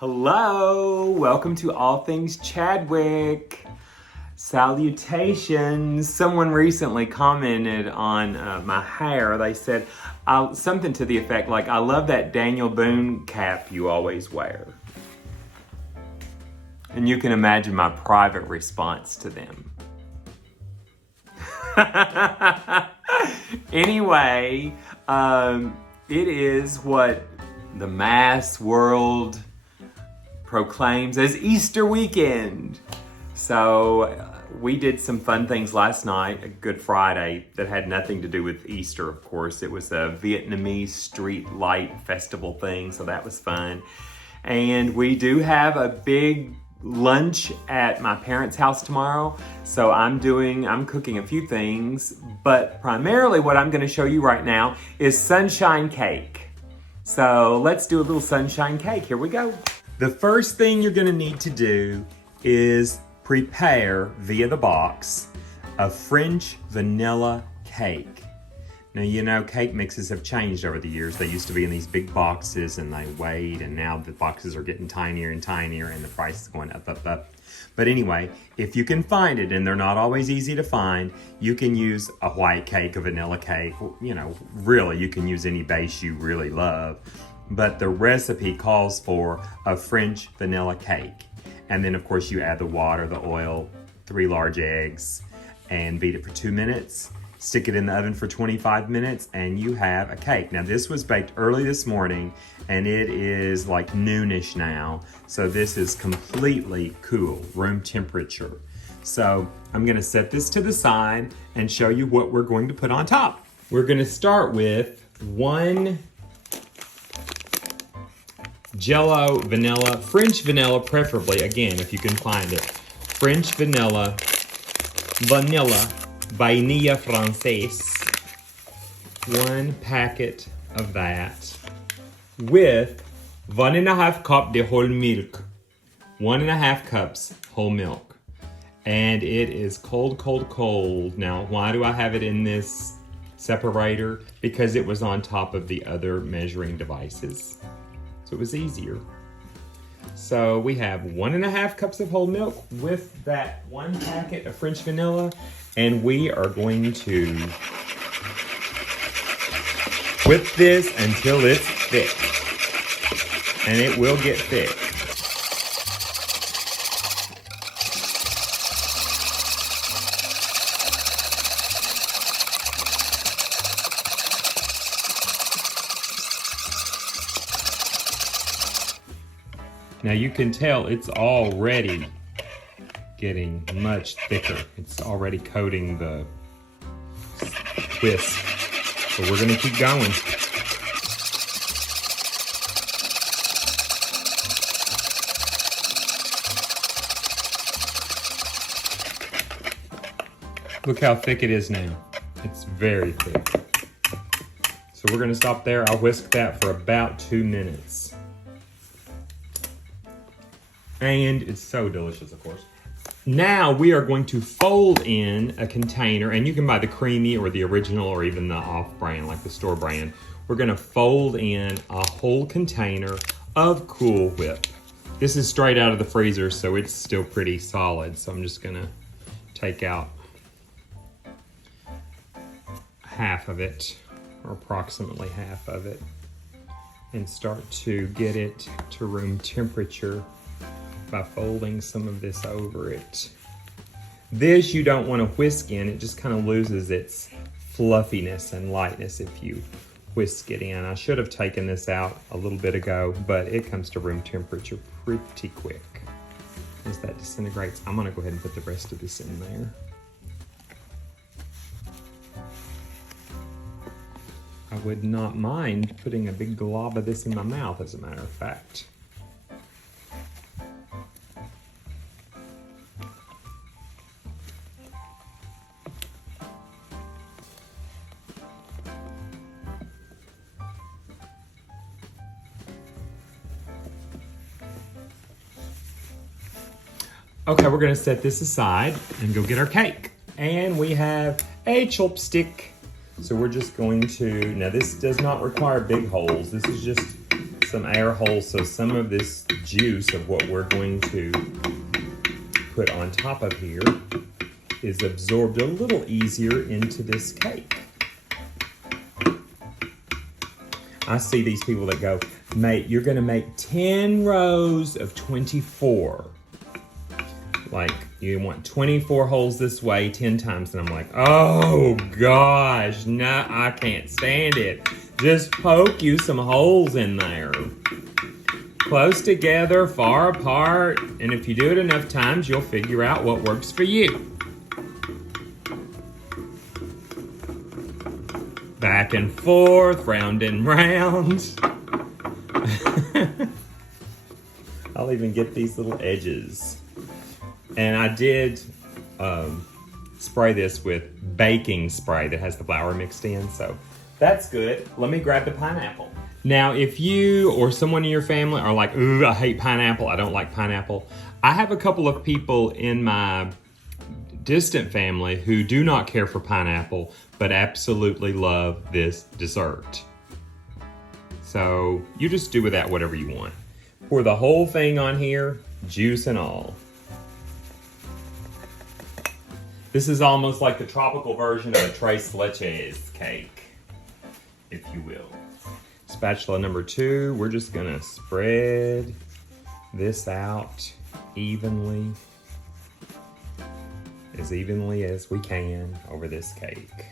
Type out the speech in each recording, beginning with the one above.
Hello, welcome to All Things Chadwick. Salutations. Someone recently commented on my hair. They said something to the effect like, I love that Daniel Boone cap you always wear. And you can imagine my private response to them. Anyway, it is what the mass world proclaims as Easter weekend. So we did some fun things last night, a Good Friday, that had nothing to do with Easter, of course. It was a Vietnamese street light festival thing, so that was fun. And we do have a big lunch at my parents' house tomorrow. So I'm cooking a few things, but primarily what I'm gonna show you right now is sunshine cake. So let's do a little sunshine cake. Here we go. The first thing you're gonna need to do is prepare via the box a French vanilla cake. Now, you know, cake mixes have changed over the years. They used to be in these big boxes and they weighed, and now the boxes are getting tinier and tinier and the price is going up, up, up. But anyway, if you can find it, and they're not always easy to find, you can use a white cake, a vanilla cake, you know, really, you can use any base you really love. But the recipe calls for a French vanilla cake. And then of course you add the water, the oil, 3 large eggs, and beat it for 2 minutes. Stick it in the oven for 25 minutes and you have a cake. Now this was baked early this morning and it is like noonish now. So this is completely cool, room temperature. So I'm gonna set this to the side and show you what we're going to put on top. We're gonna start with 1 Jello vanilla, French vanilla preferably, again, if you can find it. French vanilla vainilla française. 1 packet of that with 1.5 cup de whole milk. 1.5 cups whole milk. And it is cold, cold, cold. Now, why do I have it in this separator? Because it was on top of the other measuring devices. So it was easier. So we have 1.5 cups of whole milk with that 1 packet of French vanilla, and we are going to whip this until it's thick. And it will get thick. Now you can tell it's already getting much thicker. It's already coating the whisk. So we're gonna keep going. Look how thick it is now. It's very thick. So we're gonna stop there. I'll whisk that for about 2 minutes. And it's so delicious, of course. Now we are going to fold in a container, and you can buy the creamy or the original or even the off-brand, like the store brand. We're gonna fold in a whole container of Cool Whip. This is straight out of the freezer, so it's still pretty solid. So I'm just gonna take out half of it, or approximately half of it, and start to get it to room temperature by folding some of this over it. This you don't want to whisk in, it just kind of loses its fluffiness and lightness if you whisk it in. I should have taken this out a little bit ago, but it comes to room temperature pretty quick. As that disintegrates, I'm gonna go ahead and put the rest of this in there. I would not mind putting a big glob of this in my mouth, as a matter of fact. Okay, we're gonna set this aside and go get our cake. And we have a chopstick. So we're just going to, now this does not require big holes. This is just some air holes so some of this juice of what we're going to put on top of here is absorbed a little easier into this cake. I see these people that go, mate, you're gonna make 10 rows of 24. Like, you want 24 holes this way 10 times. And I'm like, oh gosh, no, I can't stand it. Just poke you some holes in there. Close together, far apart. And if you do it enough times, you'll figure out what works for you. Back and forth, round and round. I'll even get these little edges. And I did spray this with baking spray that has the flour mixed in, so that's good. Let me grab the pineapple. Now, if you or someone in your family are like, ooh, I hate pineapple, I don't like pineapple, I have a couple of people in my distant family who do not care for pineapple, but absolutely love this dessert. So you just do with that whatever you want. Pour the whole thing on here, juice and all. This is almost like the tropical version of a tres leches cake, if you will. Spatula number 2, we're just gonna spread this out evenly as we can over this cake.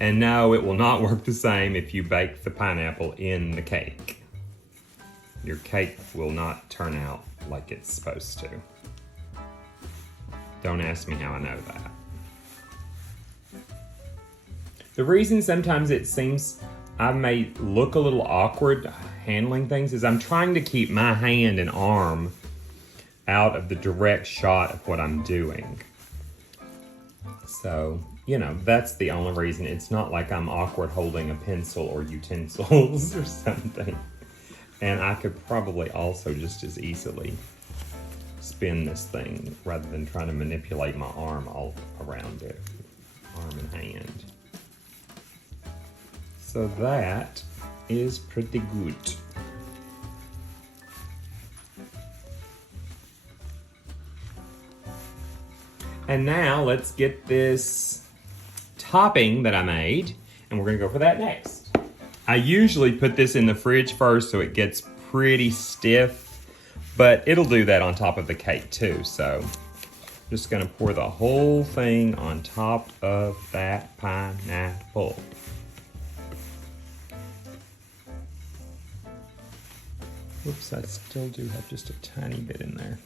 And no, it will not work the same if you bake the pineapple in the cake. Your cake will not turn out like it's supposed to. Don't ask me how I know that. The reason sometimes it seems I may look a little awkward handling things is I'm trying to keep my hand and arm out of the direct shot of what I'm doing. So, you know, that's the only reason. It's not like I'm awkward holding a pencil or utensils or something. And I could probably also just as easily spin this thing rather than trying to manipulate my arm all around it, arm and hand. So that is pretty good. And now let's get this topping that I made, and we're gonna go for that next. I usually put this in the fridge first so it gets pretty stiff, but it'll do that on top of the cake too. So I'm just gonna pour the whole thing on top of that pineapple. Whoops, I still do have just a tiny bit in there.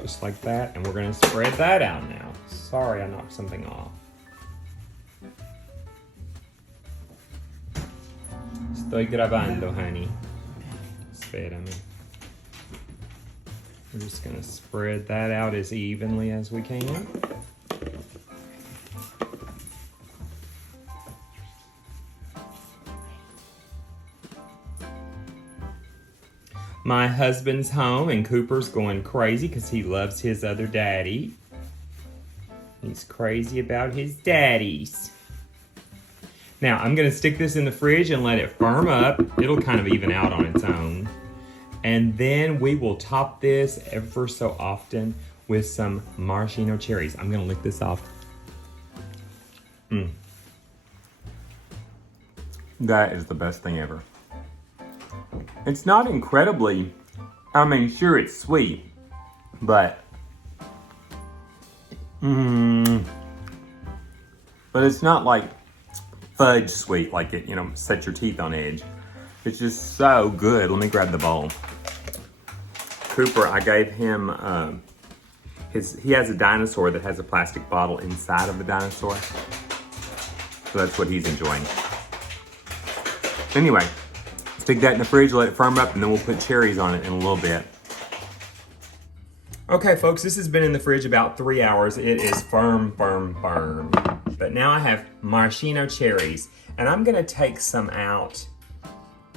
Just like that, and we're gonna spread that out now. Sorry, I knocked something off. Estoy grabando, honey. Espérame. We're just gonna spread that out as evenly as we can. My husband's home and Cooper's going crazy because he loves his other daddy. He's crazy about his daddies. Now, I'm gonna stick this in the fridge and let it firm up. It'll kind of even out on its own. And then we will top this ever so often with some maraschino cherries. I'm gonna lick this off. That is the best thing ever. It's not incredibly, I mean, sure it's sweet, but it's not like fudge sweet, like it, you know, set your teeth on edge. It's just so good. Let me grab the bowl. Cooper, I gave him, he has a dinosaur that has a plastic bottle inside of the dinosaur. So that's what he's enjoying. Anyway, stick that in the fridge, let it firm up, and then we'll put cherries on it in a little bit. Okay, folks, this has been in the fridge about 3 hours. It is firm. But now I have maraschino cherries, and I'm gonna take some out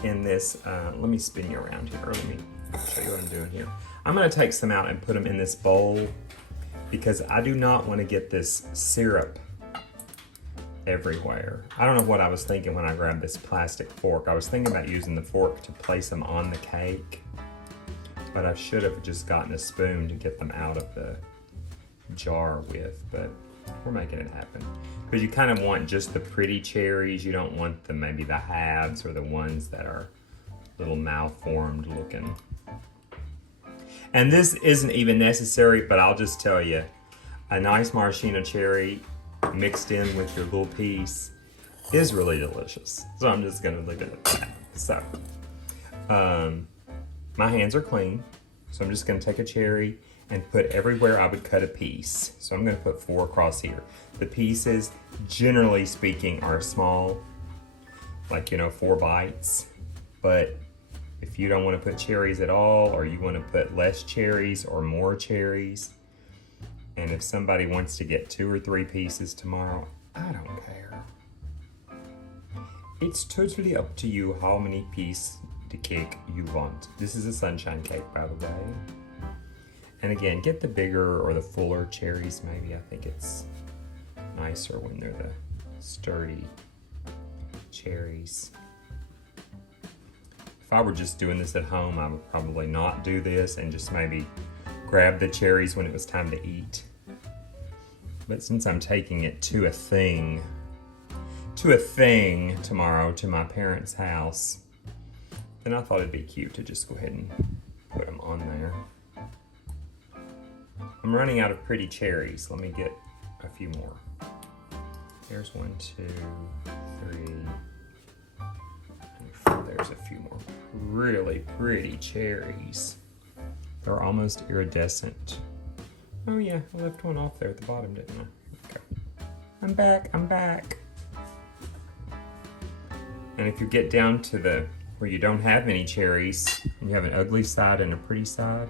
in this, let me spin you around here, or let me show you what I'm doing here. I'm gonna take some out and put them in this bowl because I do not wanna get this syrup everywhere. I don't know what I was thinking when I grabbed this plastic fork. I was thinking about using the fork to place them on the cake, but I should have just gotten a spoon to get them out of the jar with, but we're making it happen. Because you kind of want just the pretty cherries. You don't want maybe the halves or the ones that are little malformed looking. And this isn't even necessary, but I'll just tell you, a nice maraschino cherry mixed in with your little piece is really delicious. So I'm just gonna leave it at that. So, my hands are clean. So I'm just gonna take a cherry and put everywhere I would cut a piece. So I'm gonna put 4 across here. The pieces, generally speaking, are small, like, 4 bites. But if you don't wanna put cherries at all, or you wanna put less cherries or more cherries, and if somebody wants to get 2 or 3 pieces tomorrow, I don't care. It's totally up to you how many pieces the cake you want. This is a sunshine cake, by the way. And again, get the bigger or the fuller cherries maybe. I think it's nicer when they're the sturdy cherries. If I were just doing this at home, I would probably not do this and just maybe grab the cherries when it was time to eat. But since I'm taking it to a thing tomorrow to my parents' house, then I thought it'd be cute to just go ahead and put them on there. I'm running out of pretty cherries. Let me get a few more. There's 1, 2, 3, and 4. There's a few more really pretty cherries. They're almost iridescent. Oh yeah, I left one off there at the bottom, didn't I? Okay. I'm back. And if you get down to where you don't have any cherries, and you have an ugly side and a pretty side,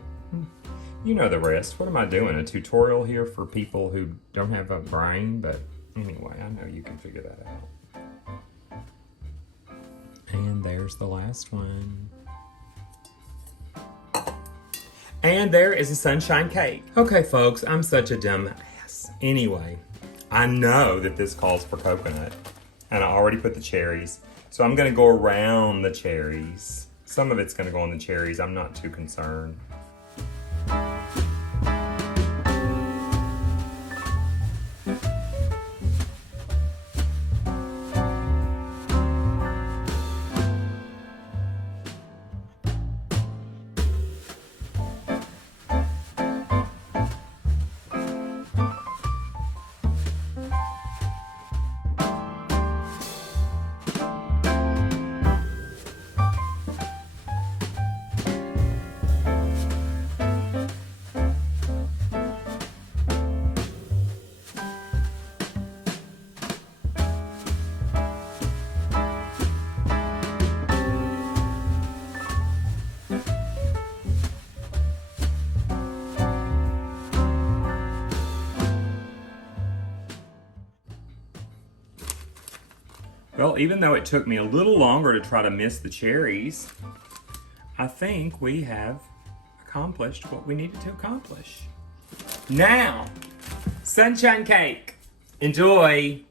you know the rest. What am I doing? A tutorial here for people who don't have a brain? But anyway, I know you can figure that out. And there's the last one. And there is a sunshine cake. Okay, folks, I'm such a dumb ass. Anyway, I know that this calls for coconut, and I already put the cherries. So I'm gonna go around the cherries. Some of it's gonna go on the cherries. I'm not too concerned. Well, even though it took me a little longer to try to miss the cherries, I think we have accomplished what we needed to accomplish. Now, sunshine cake. Enjoy.